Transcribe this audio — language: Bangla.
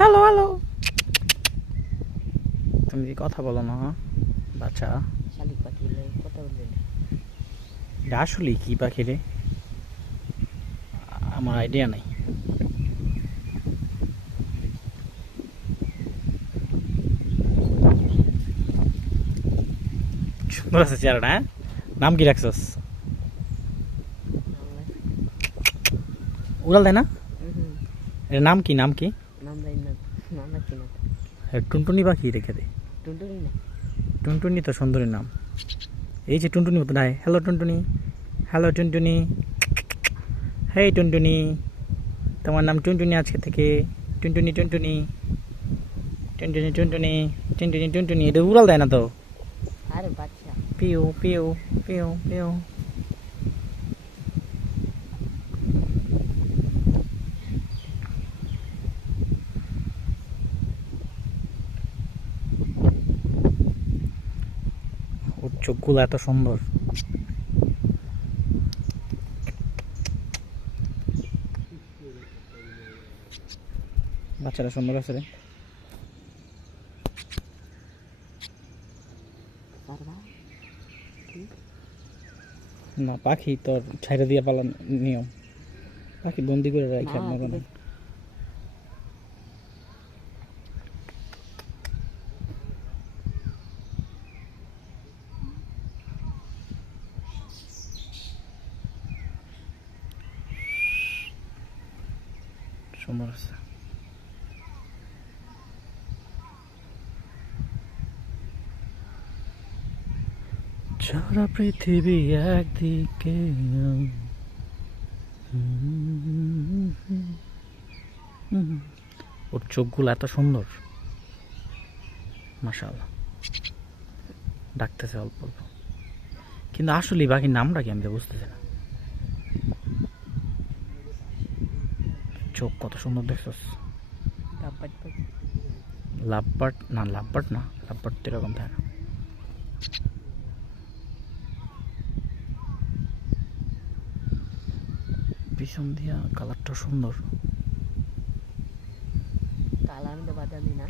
Hello hello. তুমি কি কথা বলো না বাচ্চা? শালিক পাখি কথা বলবে না। এটা আসলে কি পাখি রে? আমার আইডিয়া নাই। সুন্দর আছে চেহারাটা, হ্যাঁ? নাম কি রাখছস? উড়াল দেয় না? এর নাম কি? নাম কি? নাম রাই না, নাম রাখি না। টুনটুনি পাখি রেখে দে। টুনটুনি না, টুনটুনি তো সুন্দরী নাম। এই যে টুনটুনি মতো নাই। হ্যালো টুনটুনি, হ্যালো টুনটুনি, হেই টুনটুনি, তোমার নাম টুনটুনি আজকে থেকে। টুনটুনি টুনটুনি টুনটুনি টুনটুনি টুনটুনি টুনটুনি। এটা উড়াল দেয় না তো। আরে বাচ্চা। পিউ পিউ পিউ পিউ। ওর চোখগুলো এত সুন্দর। বাচ্চারা সুন্দর আছে রে। পারবা কি? না, পাখি তোর ছাইড়া দিয়ে পালান নিয়ম। পাখি বন্দি করে রাখি না, আপনার কিন্তু সুন্দর আছে। সারা পৃথিবী একদিকে, ওর চোখগুলো এত সুন্দর, মাশাআল্লাহ। ডাকতেছে অল্প অল্প, কিন্তু আসলে বাকির নামটা কি আমি তো বুঝতেছি না। চোখ কত সুন্দর দেখছস। ডাব্বাট পাখি। লাভবার্ড না, লাভবার্ড না, লাভবার্ড তো এরকম থাকে না। পিছন দিয়া কালারটা সুন্দর। কালার মধ্যে বাদামি না।